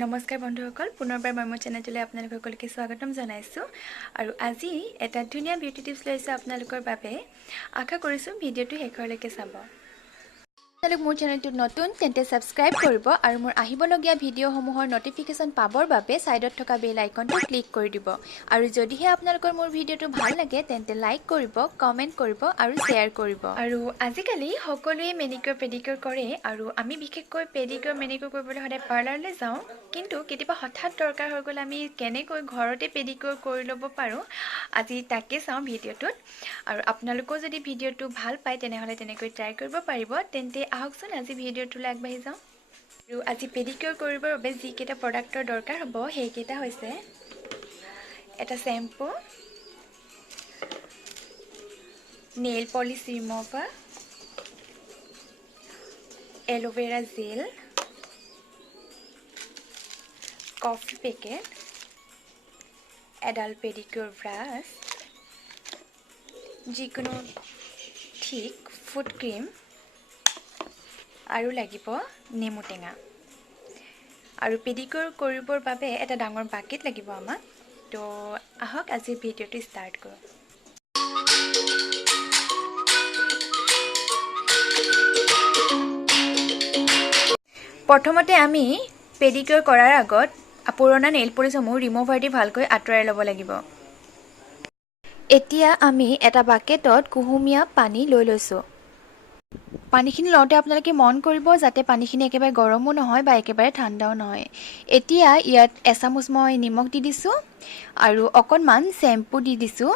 নমস্কাৰ বন্ধুসকল পুনৰবাৰ মই মোৰ চেনেলটোলৈ আপোনালোক সকলোকে স্বাগতম জনাইছোঁ আৰু আজি এটা ধুনীয়া বিউটি টিপছ লৈছোঁ আপোনালোকৰ বাবে আশা কৰিছোঁ ভিডিঅ'টো শেষলৈকে চাব আপোনালোক মোৰ চেনেলটো নতুন তেন্তে সাবস্ক্ৰাইব কৰিব আৰু মোৰ আহিবলগীয়া ভিডিঅ'সমূহৰ নটিফিকেশ্যন পাবৰ বাবে সাইডত থকা বেল আইকনটো ক্লিক কৰি দিব আৰু যদিহে আপোনালোকৰ মোৰ ভিডিঅ'টো ভাল লাগে তেন্তে লাইক কৰিব কমেন্ট কৰিব আৰু শ্বেয়াৰ কৰিব আৰু আজিকালি সকলোৱে মেনিকিউৰ পেডিকিউৰ কৰে আৰু আমি বিশেষকৈ পেডিকিউৰ মেনিকিউৰ কৰিবলৈ সদায় পাৰ্লাৰলৈ যাওঁ কিন্তু কেতিয়াবা হঠাৎ দৰকাৰ হৈ গ'লে আমি কেনেকৈ ঘৰতে পেডিকিউৰ কৰি ল'ব পাৰোঁ আজি তাকে চাওঁ ভিডিঅ'টোত আৰু আপোনালোকেও যদি ভিডিঅ'টো ভাল পায় তেনেহ'লে তেনেকৈ ট্ৰাই কৰিব পাৰিব তেন্তে আহকচোন আজি ভিডিঅ'টোলৈ আগবাঢ়ি যাওঁ আৰু আজি পেডিকিউৰ কৰিবৰ বাবে যিকেইটা প্ৰডাক্টৰ দৰকাৰ হ'ব সেইকেইটা হৈছে এটা shampoo nail polish remover aloe vera gel coffee packet এডাল পেডিকিউৰ ব্ৰাছ যিকোনো ঠিক ফুট ক্ৰীম আৰু লাগিব নেমু টেঙা আৰু পেডিকিউৰ কৰিবৰ বাবে এটা ডাঙৰ বাকেট লাগিব আমাক তো আহক আজি ভিডিঅ'টো ষ্টাৰ্ট কৰোঁ প্ৰথমতে আমি পেডিকিউৰ কৰাৰ আগত পুৰণা নেইল পলিছসমূহ ৰিমুভাৰ দি ভালকৈ আঁতৰাই ল'ব লাগিব এতিয়া আমি এটা বাকেটত কুহুমীয়া পানী লৈ লৈছোঁ পানীখিনি লওঁতে আপোনালোকে মন কৰিব যাতে পানীখিনি একেবাৰে গৰমো নহয় বা একেবাৰে ঠাণ্ডাও নহয় এতিয়া ইয়াত এচামুচ মই নিমখ দি দিছোঁ আৰু অকণমান শ্বেম্পু দি দিছোঁ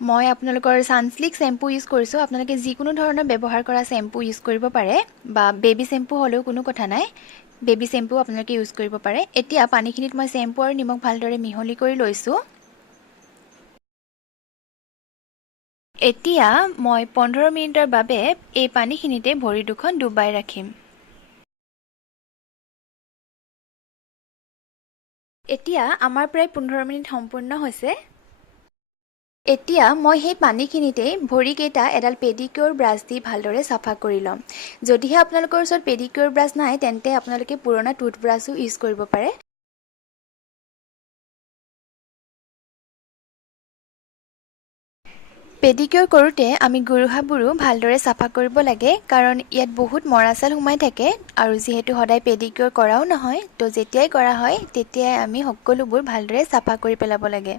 মই আপোনালোকৰ সানসিল্ক শ্বেম্পু ইউজ কৰিছোঁ আপোনালোকে যিকোনো ধৰণৰ ব্যৱহাৰ কৰা শ্বেম্পু ইউজ কৰিব পাৰে বা বেবী শ্বেম্পু হ'লেও কোনো কথা নাই বেবী শ্বেম্পু আপোনালোকে ইউজ কৰিব পাৰে এতিয়া পানীখিনিত মই শ্বেম্পু আৰু নিমখ ভালদৰে মিহলি কৰি লৈছোঁ এতিয়া মই 15 মিনিটৰ বাবে এই পানীখিনিতে ভৰি দুখন ডুবাই ৰাখিম এতিয়া আমাৰ প্ৰায় 15 মিনিট সম্পূৰ্ণ হৈছে এতিয়া মই সেই পানীখিনিতে ভৰিকেইটা এডাল পেডিকিউৰ ব্ৰাছ দি ভালদৰে চাফা কৰি ল'ম যদিহে আপোনালোকৰ ওচৰত পেডিকিউৰ ব্ৰাছ নাই তেন্তে আপোনালোকে পুৰণা টুথব্ৰাছো ইউজ কৰিব পাৰে পেডিকিউৰ কৰোঁতে আমি গুৰুহাবোৰো ভালদৰে চাফা কৰিব লাগে কাৰণ ইয়াত বহুত মৰাছাল সোমাই থাকে আৰু যিহেতু সদায় পেডিকিউৰ কৰাও নহয় তো যেতিয়াই কৰা হয় তেতিয়াই আমি সকলোবোৰ ভালদৰে চাফা কৰি পেলাব লাগে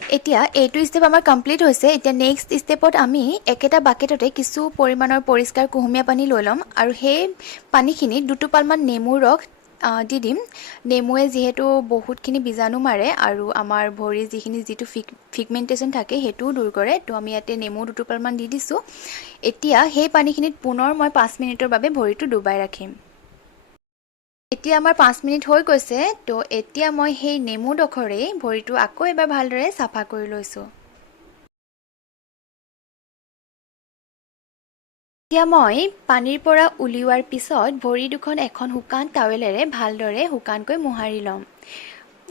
এতিয়া এইটো ষ্টেপ আমাৰ কমপ্লিট হৈছে এতিয়া নেক্সট ষ্টেপত আমি একেটা বাকেটতে কিছু পৰিমাণৰ পৰিষ্কাৰ কুহুমীয়া পানী লৈ ল'ম আৰু সেই পানীখিনিত দুটোপালমান নেমুৰ ৰস দি দিম নেমুৱে যিহেতু বহুতখিনি বীজাণু মাৰে আৰু আমাৰ ভৰিৰ যিটো পিগমেণ্টেশ্যন থাকে সেইটোও দূৰ কৰে তো আমি ইয়াতে নেমু দুটোপালমান দি দিছোঁ এতিয়া সেই পানীখিনিত পুনৰ মই 5 মিনিটৰ বাবে ভৰিটো ডুবাই ৰাখিম এতিয়া আমাৰ 5 মিনিট হৈ গৈছে তো এতিয়া মই সেই নেমু ডোখৰে ভৰিটো আকৌ এবাৰ ভালদৰে চাফা কৰি লৈছোঁ এতিয়া মই পানীৰ পৰা উলিওৱাৰ পিছত ভৰি দুখন এখন শুকান টাৱেলেৰে ভালদৰে শুকানকৈ মোহাৰি ল'ম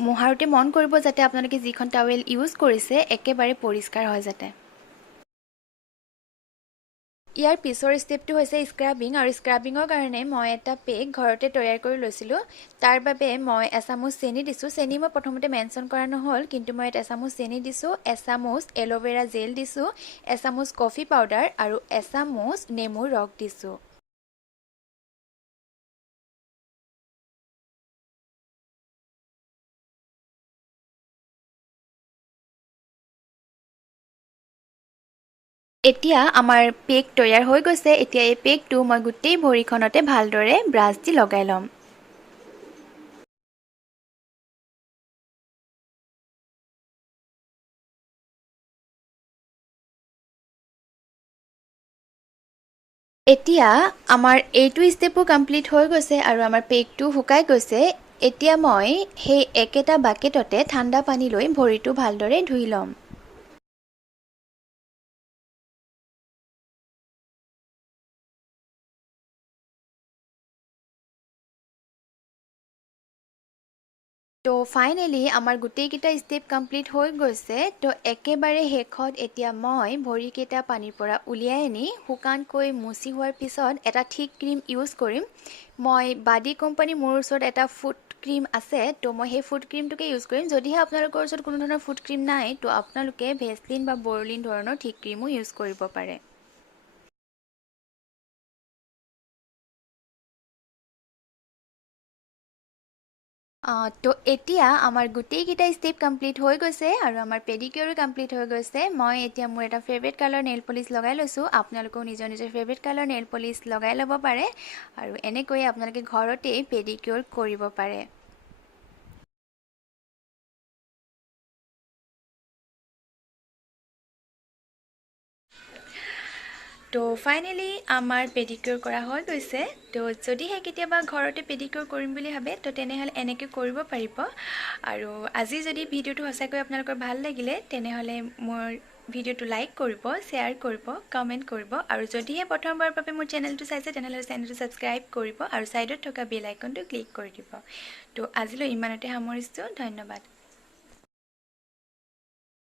মোহাৰোতে মন কৰিব যাতে আপোনালোকে যিখন টাৱেল ইউজ কৰিছে একেবাৰে পৰিষ্কাৰ হয় যাতে ইয়াৰ পিছৰ ষ্টেপটো হৈছে স্ক্ৰাবিং আৰু স্ক্ৰাবিঙৰ কাৰণে মই এটা পেক ঘৰতে তৈয়াৰ কৰি লৈছিলোঁ তাৰ বাবে মই এচামুচ চেনি দিছোঁ চেনি মই প্ৰথমতে মেনশ্যন কৰা নহ'ল কিন্তু মই ইয়াত এচামুচ চেনি দিছোঁ এচামুচ এল'ভেৰা জেল দিছোঁ এচামুচ কফি পাউডাৰ আৰু এচামুচ নেমুৰ ৰস দিছোঁ এতিয়া আমাৰ পেক তৈয়াৰ হৈ গৈছে এতিয়া এই পেকটো মই গোটেই ভৰিখনতে ভালদৰে ব্ৰাছ দি লগাই ল'ম এতিয়া আমাৰ এইটো ষ্টেপো কমপ্লিট হৈ গৈছে আৰু আমাৰ পেকটো শুকাই গৈছে এতিয়া মই সেই একেটা বাকেটতে ঠাণ্ডা পানী লৈ ভৰিটো ভালদৰে ধুই ল'ম তো ফাইনেলি আমাৰ গোটেইকেইটা ষ্টেপ কমপ্লিট হৈ গৈছে। তো একেবাৰে শেষত এতিয়া মই ভৰিকেইটা পানীৰ পৰা উলিয়াই আনি শুকানকৈ মুচি হোৱাৰ পিছত এটা থিক ক্ৰীম ইউজ কৰিম। মই বাডি কোম্পানী মোৰ ওচৰত এটা ফুট ক্ৰীম আছে, তো মই সেই ফুট ক্ৰীমটোকে ইউজ কৰিম। যদিহে আপোনালোকৰ ওচৰত কোনো ধৰণৰ ফুট ক্ৰীম নাই, তো আপোনালোকে ভেচলিন বা বৰলিন ধৰণৰ থিক ক্ৰীমো ইউজ কৰিব পাৰে। তো এতিয়া আমাৰ গোটেইকেইটা ষ্টেপ কমপ্লিট হৈ গৈছে আৰু আমাৰ পেডিকিউৰো কমপ্লিট হৈ গৈছে। মই এতিয়া মোৰ এটা ফেভৰেট কালাৰ নেইল পলিচ লগাই লৈছোঁ। আপোনালোকেও নিজৰ নিজৰ ফেভৰেট কালাৰ নেইল পলিচ লগাই ল'ব পাৰে আৰু এনেকৈয়ে আপোনালোকে ঘৰতেই পেডিকিউৰ কৰিব পাৰে। তো ফাইনেলি আমাৰ পেডিকিউৰ কৰা হৈ গৈছে। তো যদিহে কেতিয়াবা ঘৰতে পেডিকিউৰ কৰিম বুলি ভাবে, তো তেনেহ'লে এনেকৈ কৰিব পাৰিব। আৰু আজি যদি ভিডিঅ'টো সঁচাকৈ আপোনালোকৰ ভাল লাগিলে, তেনেহ'লে মোৰ ভিডিঅ'টো লাইক কৰিব, শ্বেয়াৰ কৰিব, কমেণ্ট কৰিব আৰু যদিহে প্ৰথমবাৰৰ বাবে মোৰ চেনেলটো চাইছে, তেনেহ'লে চেনেলটো ছাবস্ক্ৰাইব কৰিব আৰু ছাইডত থকা বেল আইকনটো ক্লিক কৰি দিব। তো আজিলৈ ইমানতে সামৰিছোঁ। ধন্যবাদ।